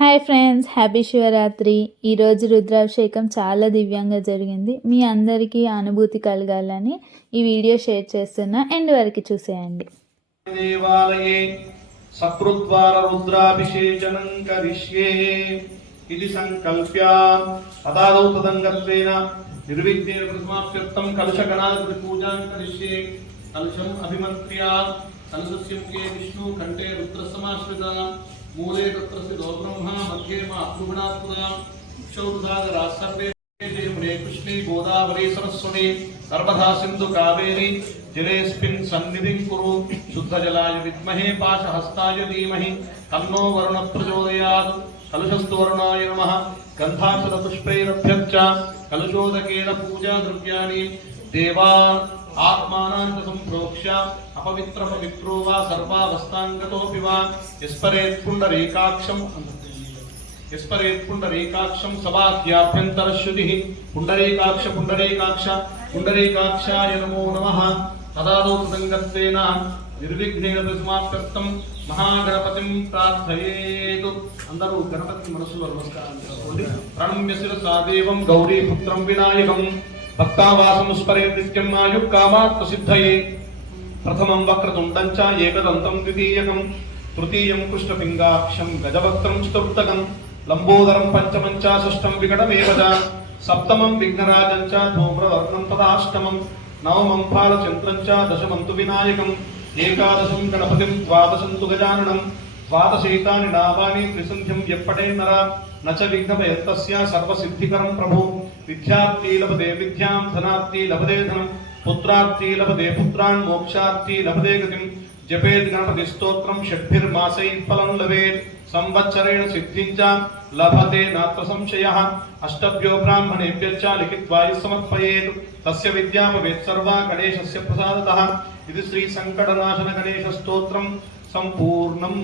Hi friends, happy Shivaratri. ఈరోజు రుద్రాభిషేకం చాలా దివ్యంగా జరిగింది. మీ అందరికీ అనుభూతి కలగాలని ఈ వీడియో షేర్ చేస్తున్నా. ఎండ్ వరకు చూసేయండి. దేవాలయే సకృద్వార రుద్రాభిషేచనం కరిష్యే ఇది సంకల్ప్య తదాదౌ తదంగత్వేన నిర్విఘ్నేన ప్రసమాప్త్యర్థం కలశగణాధిపతి పూజాం కరిష్యే. కలశం అభిమంత్ర్య కలశస్య ముఖే విష్ణు కంఠే రుద్రసమాశ్రిత మూలే తత్రస్య గౌబ్రహ్మ మధ్యే మాతృగుణాత్మనా ఉక్షౌరుదాగరా సర్వే మునే కృష్ణే గోదావరి సరస్వతి నర్మదా సింధు కావేరి జలేస్మిన్ సన్నిధిం కురు శుద్ధజలాయ విద్మహే పాశహస్తాయ ధీమహి తన్నో వరుణ ప్రచోదయాత్. కలుషస్తు వరుణాయ నమః. గంధాక్షత పుష్పైరభ్యర్చ కలుషోదకేన పూజా ద్రవ్యాణి దేవాన్ ఆత్మానాం సంప్రోక్ష్య అపవిత్ర పవిత్రో వా సర్వావస్థాంగతోపి వా యస్పరేత్ పుండరీకాక్షం సభాఖ్యాభ్యంతరశ్రుతిః. పుండరీకాక్ష పుండరీకాక్ష పుండరీకాక్షాయ నమో నమః. తదాదౌ తదంగత్వేన నిర్విఘ్నేన ప్రసమాప్త్యర్థం మహాగణపతిం ప్రార్థయేతు. అందరూ గణపతి మనసులో నమస్కారం చేసుకోండి. ప్రణమ్య శిరసా దేవం గౌరీపుత్రం వినాయకం భక్తావాసం స్మరే నిత్యం ఆయు కామాత్ సిద్ధయే. ప్రథమం వక్రతుండం చ ఏకదంతం ద్వితీయకం తృతీయం కృష్ణపింగాక్షం గజవక్త్రం చతుర్థకం లంబోదరం పంచమం చ షష్ఠం వికటమేవ చ సప్తమం విఘ్నరాజం చ ధూమ్రవర్ణం తదాష్టమం నవమం ఫాలచంద్రం చ దశమం తు వినాయకం ఏకాదశం గణపతిం ద్వాదశం తు గజాననం ద్వాదశైతాని నామాని త్రిసంధ్యం ఎప్పటేన్నర నచ విఘ్నభయస్తస్య సర్వసిద్ధికరం ప్రభు. విద్యార్థీ లభతే విద్యాం ధనార్థీ లభతే ధనం పుత్రార్థీ లభతే పుత్రాన్ మోక్షార్థీ లభతే గతిం. జపేత్ గణపతి స్తోత్రం షడ్భిర్మాసైః ఫలం లభేత్ సంవత్సరేణ సిద్ధిం చ లభతే నాత్ర సంశయః. అష్టభ్యో బ్రాహ్మణేభ్యశ్చ లిఖిత్వా సమర్పయేత్ తస్య విద్యామవేత్ సర్వా గణేశస్య ప్రసాదతః. ఇది శ్రీ సంకటనాశన గణేశ స్తోత్రం సంపూర్ణం.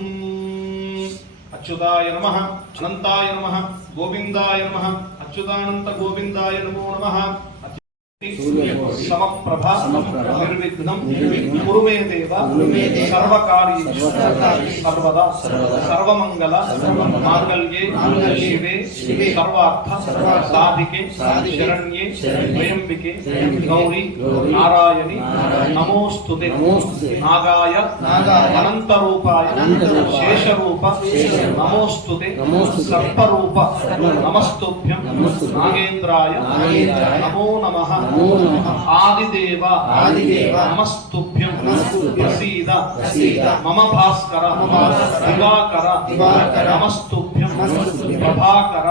అచ్యుతాయ నమః, అనంతాయ నమః, గోవిందాయ నమః, అచ్యుతానంత గోవిందాయ నమో నమః. సమప్రభ నిర్విఘ్నం కురు మే దేవ సర్వకార్యేషు సర్వదా సర్వమంగళ మాంగళ్యే శివే సర్వార్థ సాధికే శరణ్యే త్రయంబికే గౌరీ నారాయణి నమోస్తుతే. నాగాయ అనంతరూపాయ శేషరూప నమోస్తుతే. సర్పరూప నమస్తుభ్యం. నాగేంద్రాయ నమో నమః. ఆదిదేవ నమస్తుభ్యం. ప్రసీద మమ భాస్కర దివాకర నమస్తుభ్యం. ప్రభాకర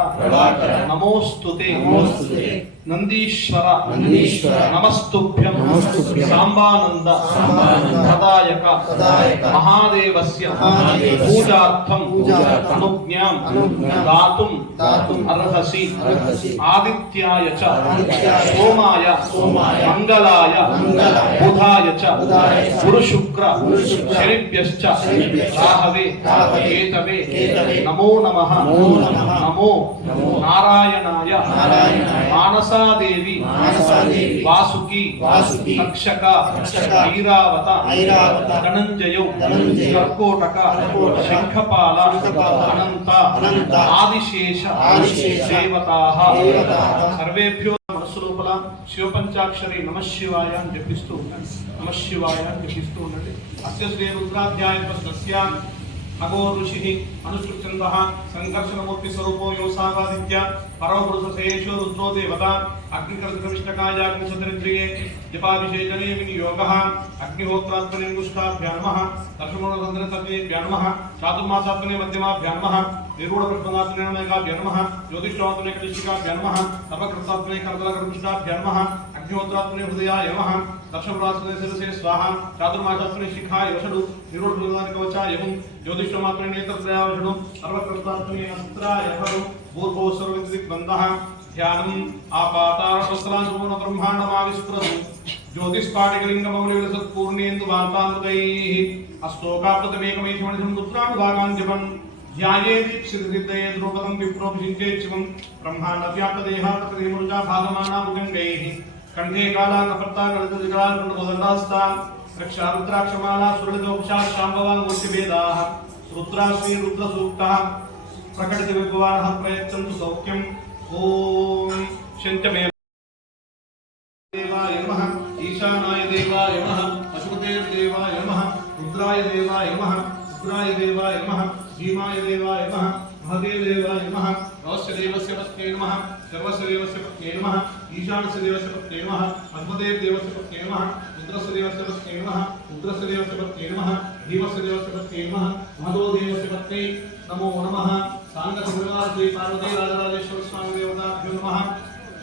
నమోస్తుతే. నందీశ్వర నమస్తుభ్యం. సాంబానంద ప్రదాయక మహాదేవస్య పూజార్థం అనుజ్ఞాం దాతుం అర్హసి. ఆదిత్యాయ చ సోమాయ మంగళాయ బుధాయ చ గురు శుక్ర శనిభ్యశ్చ రాహవే కేతవే నమో నమః. నమో నారాయణాయ మానసాదేవి వాసుకి తక్షక ఐరావత ధనంజయౌ కర్కోటక శంఖపాల అనంత ఆదిశేష దేవతాః. సర్వేభ్యో మనస్సు లోపల శివపంచాక్షరి నమశివాయ అని జపిస్తూ ఉండండి. నమశివాయ అని జపిస్తూ ఉండండి. అస్య శ్రీ రుద్రాధ్యాయ ప్రశ్నస్య అగో ఋషి అనుష్ఠుచంద సంకర్షణమూర్తి స్వరూపో యోసావాదిత్య పరమపురుషేషు రుద్రో దేవత అగ్నికృష్ణకాయాగ్నిశతరింద్రియే జపాభిషేచనే వినియోగ. అగ్నిహోత్రాత్మనిర్గుష్టాభ్యా నమః. దర్శమోణసంద్రతత్వేభ్యా నమః. చాతుర్మాసాత్మనే మధ్యమాభ్యా నమః. నిరూఢపుష్పదాత్మనేకాభ్యా నమః. జ్యోతిష్ఠాత్మనే కృష్ణికాభ్యా నమః. సర్వకృతాత్మనే కర్తలకృష్ణాభ్యా నమః. అగ్నిహోత్రాత్మనే హృదయాయ నమః. దర్శమరాత్మనే శిరసే స్వాహ. చాతుర్మాసాత్మనే శిఖాయ వషడు. నిరూఢకవచాయ వం. జ్యోతిష్ఠమాత్మనే నేత్రత్రయాయ వషడు. సర్వకృతాత్మనే అస్త్రాయ వషడు. పూర్వోసర్వదిగ్బంధః. ధ్యానం ఆపాతారస్వస్త్రాంశూన బ్రహ్మాండమావిస్ఫురతు. జ్యోతిస్ఫాటికలింగమౌలిసత్పూర్ణేందు వార్తామృతైః. అష్టోకాప్తమేకమేషమణిషం రుద్రానుభాగాన్ జపన్ ధ్యాయే దీప్సిద్ధయే ద్రౌపదం విప్రోభిషించే శివం. బ్రహ్మాండవ్యాప్తదేహాతృజా భాగమానా ముగంగైః. కంఠే కాళాకపర్తా గళితదిగళాకుండదండాస్తా రక్షా రుద్రాక్షమాలా సురళితోపశా శాంభవాన్ మూర్తిభేదాః. రుద్రాశ్రీ రుద్రసూక్తః प्रकटित विभवानः प्रयच्छन्तु सौख्यम् ॐ शन्त्यमे देवाय नमः ईशानाय देवाय नमः पशुपतेर्देवाय नमः रुद्राय देवाय नमः उग्राय देवाय नमः भीमाय देवाय नमः महदे देवाय नमः नवस्य देवस्य पत्न्यै नमः सर्वस्य देवस्य पत्न्यै नमः ईशानस्य देवस्य पत्न्यै नमः अद्भुतेर् देवस्य पत्न्यै नमः रुद्रस्य देवस्य पत्न्यै नमः उग्रस्य देवस्य पत्न्यै नमः भीमस्य देवस्य पत्न्यै नमः महदो देवस्य पत्न्यै नमो नमः सांगसंगमार श्री पार्वती राजराजेश्वर स्वामी देवताभ्यो नमः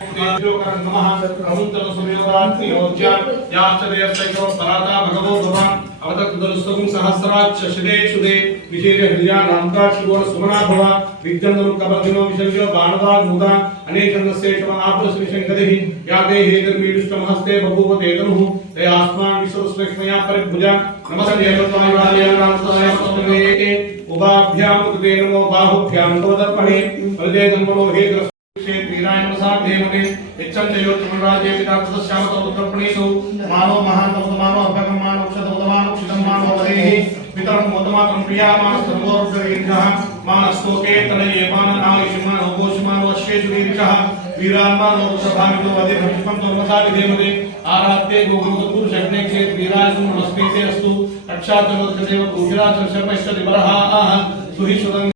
तेजोकरं नमः अमुंतन सुमेधात्रि योज्या याश्चर्यस्तैको पराता भगवो भवान् अवतकुदलुस्तुं सहस्राच्च शिदे शुदे विशेष हृदया नामका शिवोर सुमना भव विद्यन्दनु कबर्दिनो विशल्यो बाणवाग मुदा अनेकन्दस्येषव आपलश्रीशङ्करिः या ते हेतर्मीडुष्टं हस्ते बभूव तेतनुः ते आस्मान् विश्वस्लक्ष्मया परिभुजा नमस्ते देवताय नमस्ते उभाभ्यां कृते नमो बाहुभ्यां तवदर्पणे हृदये जन्मनो हे वीराय नमसा देवते इच्छं चयो त्रिपुराज्ये पिता तस्यामतो उत्तरपणेषु मानो महान्तमो अभ्यकं मानो क्षतोदमानो क्षितं मानो वरेहि पितरं मोदमात्रं प्रियामानो सर्वोर्धरेन्द्रः मानस्तोके तनये माननायिषमानो घोषमानो अश्वेषु वीरिषः वीरान्मानो सभामितो वदे भविष्यं तमसापि देवते आरात्ते गोगुरुपुरुषज्ञे क्षेत्र वीरासु नमस्ते अस्तु रक्षातमोदकदेव गोहिराचर शर्मश्चरि बरहाः सुहिषुदं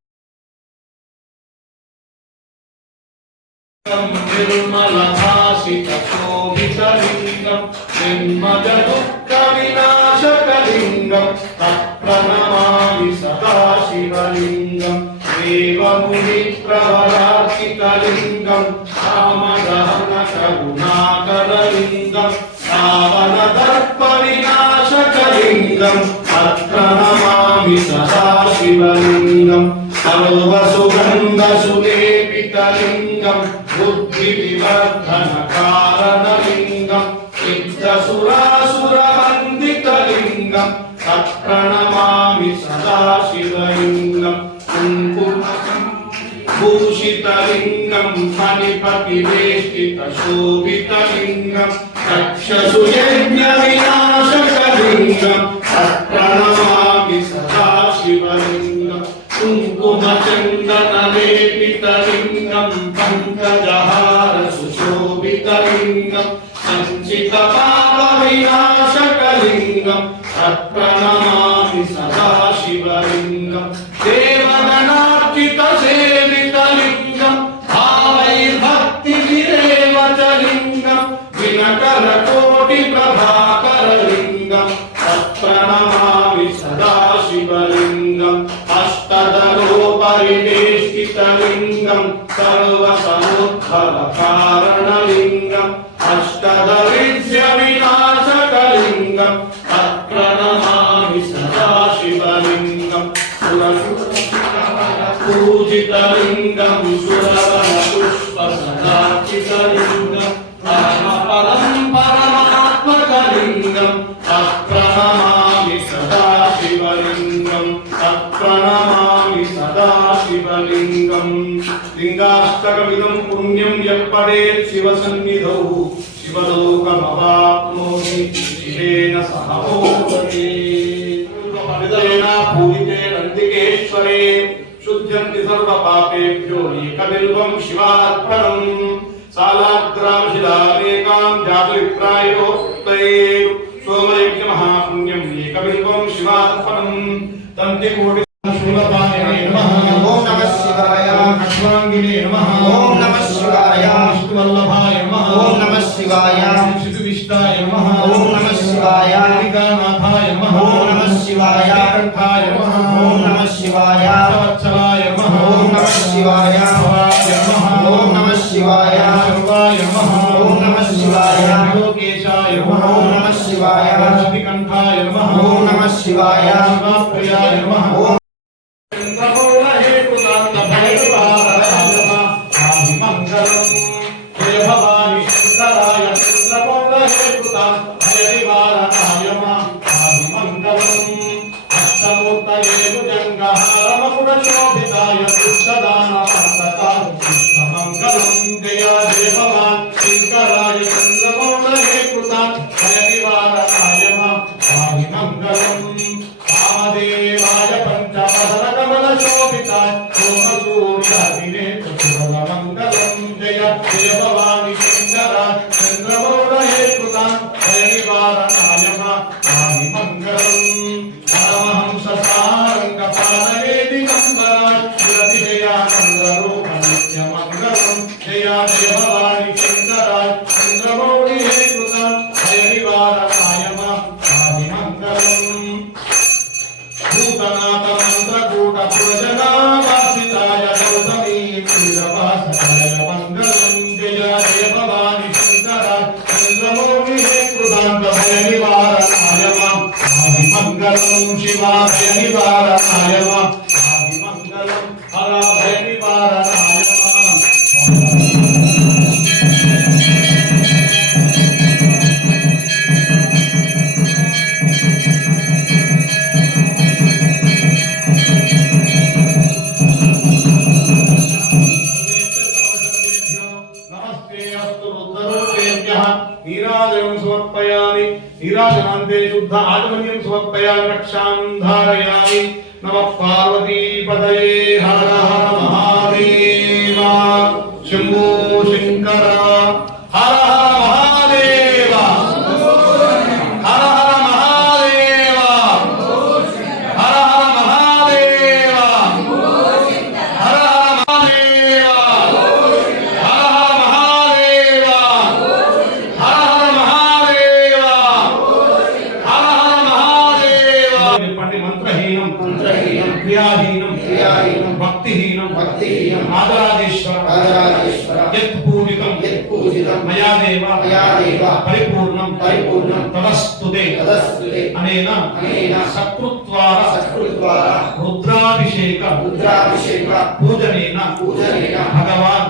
निर्मलभासितशोभितलिङ्गं जन्मजदुःखविनाशकलिङ्गं तत्प्रणमामि सदा शिवलिङ्गं देवमुनिप्रवरार्चितलिङ्गं कामदहनकरुणाकरलिङ्गं पावनदर्पविनाशकलिङ्गं तत्प्रणमामि सदा शिवलिङ्गं सर्वसुगन्धसुलेपितलिङ्गं बुद्धिविवर्धनकारणलिङ्गं सिद्धसुरासुरवन्दितलिङ्गं तत्प्रणमामि सदा शिवलिङ्गं कुङ्कुमभूषितलिङ्गं फणिपतिवेष्टितशोभितलिङ्गं रक्षसुयज्ञविनाशकलिङ्गं तत्प्रणमामि सदा शिवलिङ्गं कुङ्कुमचन्दनलेपितलिङ्गं पङ्कजहार सुशोभितलिङ्गं सञ्चितपापविनाशकलिङ्गं तत्प्रणमामि सदा शिवलिङ्गं देवगणार्चितसेवितलिङ्गं भावैर्भक्तिभिरेव च लिङ्गं दिनकरकोटिप्रभाकरलिङ्गं तत्प्रणमामि सदा शिवलिङ्गम् अष्टदलोपरिवेष्टितलिङ्गं सर्वसमुद्भवकारणलिङ्गम् अष्टदविद्यविनाशकलिङ्गं तत्प्रणमामि सदा शिवलिङ्गं पूजितलिङ्गं सुरवरपुष्पसदार्चितलिङ्गं परमपदं परमात्मकलिङ्गं तत्प्रणमामि सदा शिवलिङ्गं तत्प्रणमामि सदा शिवलिङ्गं लिङ्गाष्टकमिदं पुण्यं यः पठेत् शिवसन्निधौ शिवलोकमवाप्नोति शिवेन सह मोदते पूजिते नन्दिकेश्वरे शुद्ध्यन्ति सर्वपापेभ्यो एकबिल्वं शिवार्पणम् सालाग्रामशिलामेकां जातविप्रायोक्तये सोमयज्ञमहापुण्यम् एकबिल्वं शिवार्पणम् तन्तिकोटिशूलपाणे नमः ओम नमः शिवाय अश्वाङ्गिने नमः ओम नमः शिवाय विष्णुवल्लभाय नमः ओम नमः शिवाय शिशुविष्टाय नमः ओम नमः शिवाय नाथाय नमः ओम नमः शिवाय कंठाय नमः ओम नमः शिवाय वत्सलाय नमः ओम नमः शिवाय भवाय नमः ओम नमः शिवाय सर्वाय नमः ओम नमः शिवाय लोकेशाय नमः ओम नमः शिवाय कंठाय नमः ओम नमः शिवाय शिवप्रियाय नमः ओम सूर्याग्निने चतुर्भुजमङ्गलं जय जय भवानी शङ्कर चन्द्रमौळये कृतां भयनिवारणाय आदिमङ्गलम् परमहंससारङ्गपादये दिगम्बराय विरतिजयानन्दरूप नित्यमङ्गलं जय जय भवानी शङ्कर चन्द्रमौळये कृतां भयनिवारणाय आदिमङ्गलम् भूतनाथ मन्त्रकूट पुरजनावासिताय गौतमी क्षीरवासनाय मङ्गलं जय जय भवानी शङ्कर चन्द्रमौळये कृतान्त भयनिवारणाय आदिमङ्गलं शिवा भयनिवारणाय आदिमङ्गलं हर भयनिवारणाय नमस्ते अस्तु रुद्ररूपेभ्यः नीराजनं समर्पयामि नीराजनान्ते शुद्ध आगमनीयं समर्पयामि रक्षां धारयामि नमः पार्वतीपतये हर हर महादेव शम्भो शङ्कर हर हर महादेव हर हर महादेव हर हर महादेव हर हर महादेव मंत्रहीनम क्रियाहीनम भक्तिहीनम आदराधीश्वर यत्पूजितं मया देव परिपूर्णं तदस्तुते अनेन सकृत्वारा रुद्राभिषेक पूजनेन भगवान्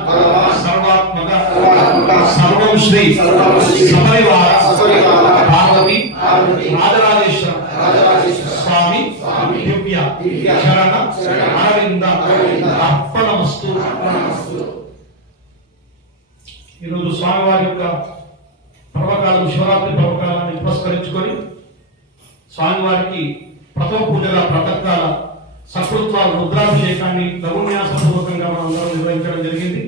सर्वात्मक सर्वं श्री सपरिवार पार्वती राजराजेश्वर स्वामी दिव्य शरण अरविंद अर्पणमस्तु ఈరోజు స్వామివారి యొక్క పర్వకాలం శివరాత్రి పర్వకాలాన్ని పురస్కరించుకొని స్వామివారికి ప్రథమ పూజగా ప్రాతకాల సకృత్వ రుద్రాభిషేకాన్ని లఘున్యాసపూర్వకంగా మనం అందరం నిర్వహించడం జరిగింది.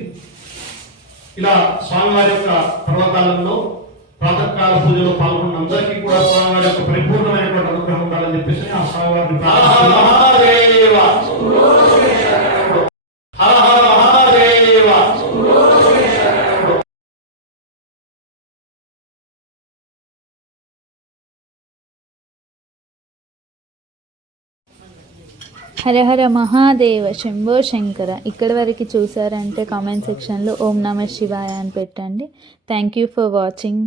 ఇలా స్వామివారి యొక్క పర్వకాలంలో ప్రాతకాల పూజలో పాల్గొన్న అందరికీ కూడా స్వామివారి యొక్క పరిపూర్ణమైనటువంటి అనుగ్రహం ఉండాలని చెప్పేసి ఆ స్వామివారిని హర హర మహాదేవ శంభో శంకర. ఇక్కడి వరకు చూసారంటే కామెంట్ సెక్షన్లో ఓం నమ శివాయ అని పెట్టండి. Thank you for watching.